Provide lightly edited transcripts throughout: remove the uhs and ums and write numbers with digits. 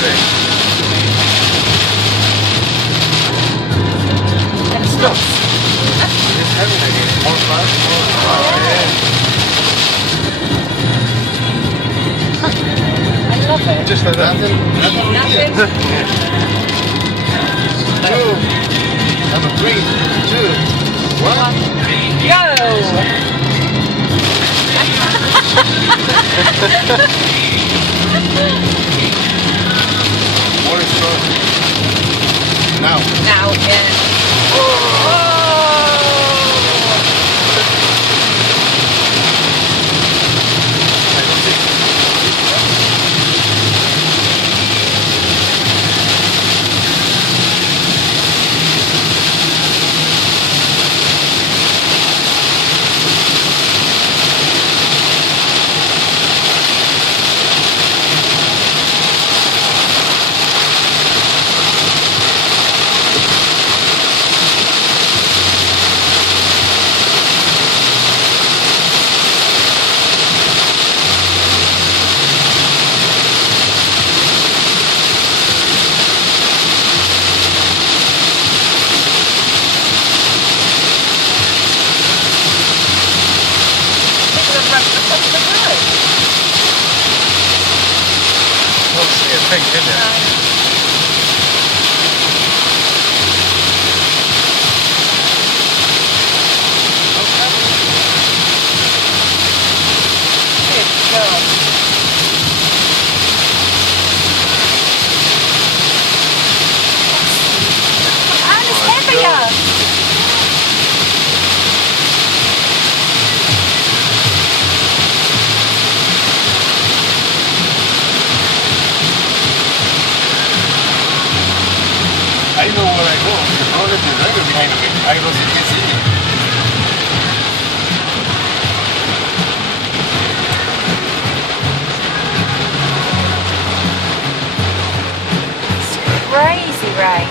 heavy. And it's not. It's heavy again. More fast. I love it. Just like that. Nothing. Two. Number 3, 2, 1. More strong. Now. Now, yeah. Oh. Pink, isn't it? I know where I go. The problem is the driver behind me. I don't see can see me. It's crazy, Ray.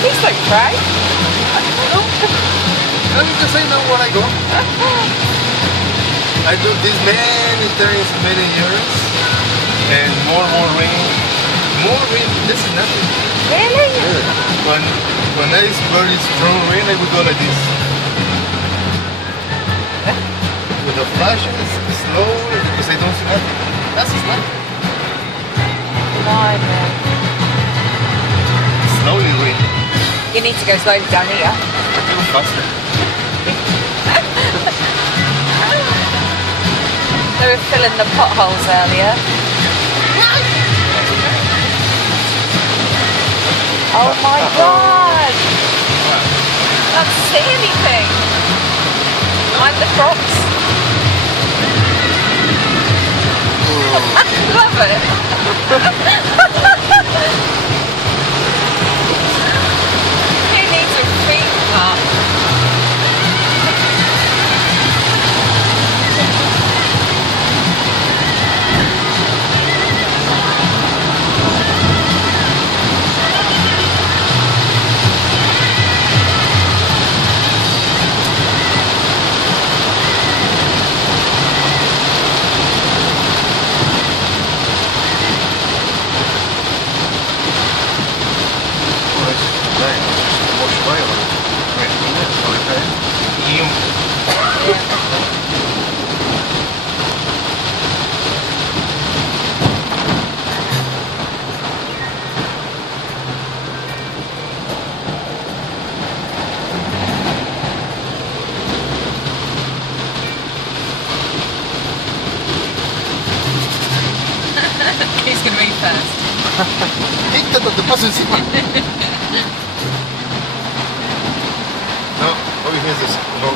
He's like, right? No, because I know where I go. I do this many times, many years, and more rain. More rain, this is nothing. Really? Yeah. When I is very strong rain, I would go like this. With the flashes, slowly, because I don't see nothing. That's slow. Nightmare. Slowly rain. You need to go slowly down here. A little faster. They were filling the potholes earlier. Oh my god! I can't see anything. Mind the crops. Love it. He needs a feet up. Who's going to eat first? Quítate, te paso encima. No, over here is this. No.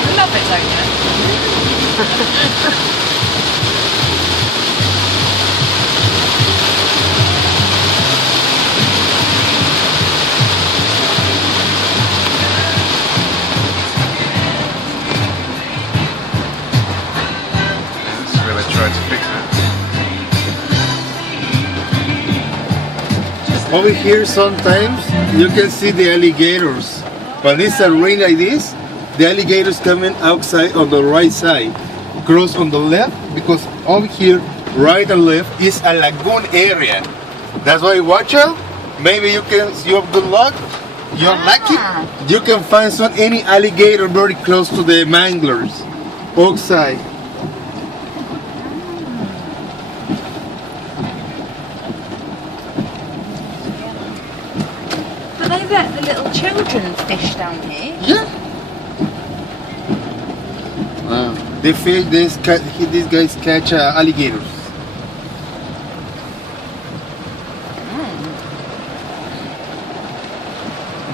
I love it, don't you? That's where I tried to fix it. Over here sometimes you can see the alligators. When it's a rain like this, the alligators coming outside on the right side, cross on the left, because over here, right and left, is a lagoon area. That's why watch out. Maybe you have good luck. You're lucky. You can find any alligator very close to the manglers outside. But they let the little children fish down here. Yeah. They fish. These guys catch alligators.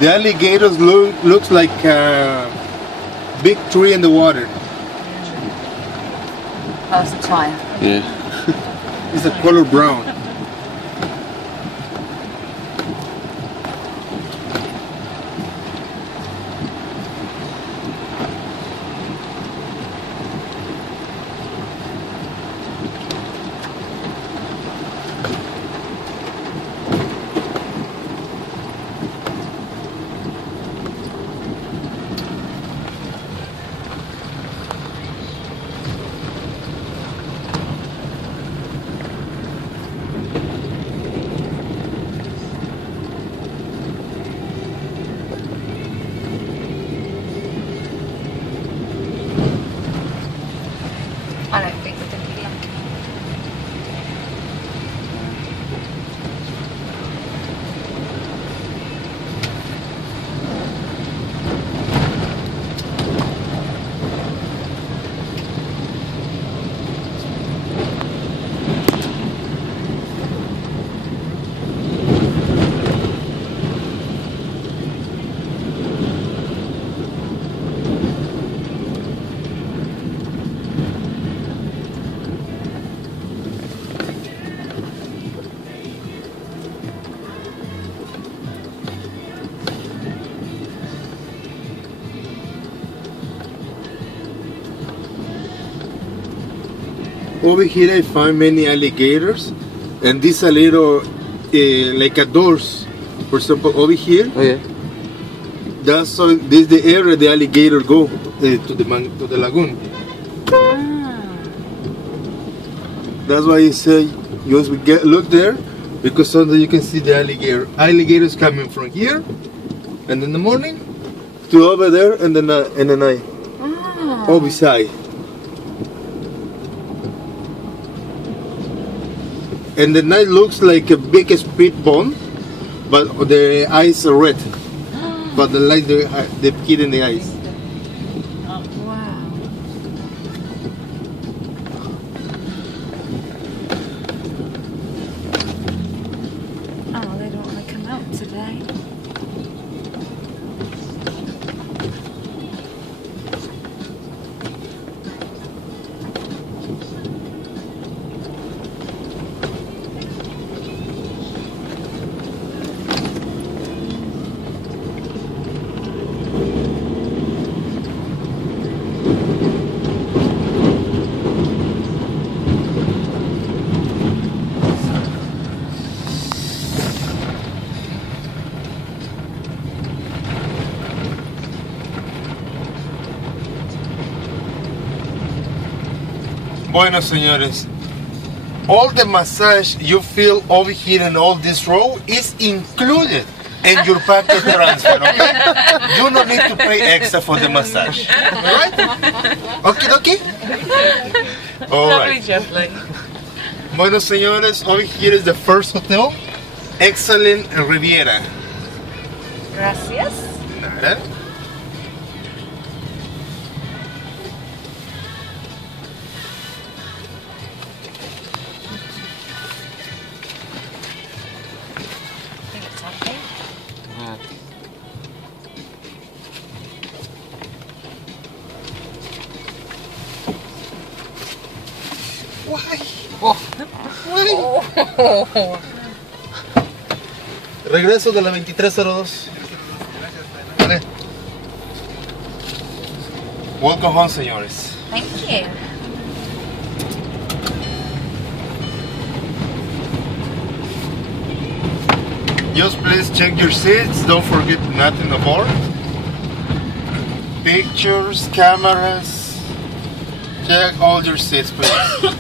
The alligators looks like a big tree in the water. Oh, that's a tire. Yeah. It's a color brown. I don't think we're going to be lucky. Over here I find many alligators, and these are little like a doors. For example, over here, Oh yeah. this is the area the alligator go to the lagoon. That's why I say you always look there, because sometimes you can see the alligators coming from here, and in the morning to over there, and then in the night, all beside. And the night looks like a big speed bone, but the eyes are red. But the light, the kid in the eyes. Wow. Oh, they don't want to come out today. Bueno, señores, all the massage you feel over here in all this row is included in your package transfer, okay? You don't need to pay extra for the massage, alright? Okay, okay? Lovely, Alright. Jeffley. Bueno, señores, over here is the first hotel. Excellent Riviera. Gracias. Nada. I think it's something. Why? Oh. Regreso de la 2302. Vale. Welcome home, señores. Thank you. Just please check your seats. Don't forget nothing aboard. Pictures, cameras. Check all your seats, please.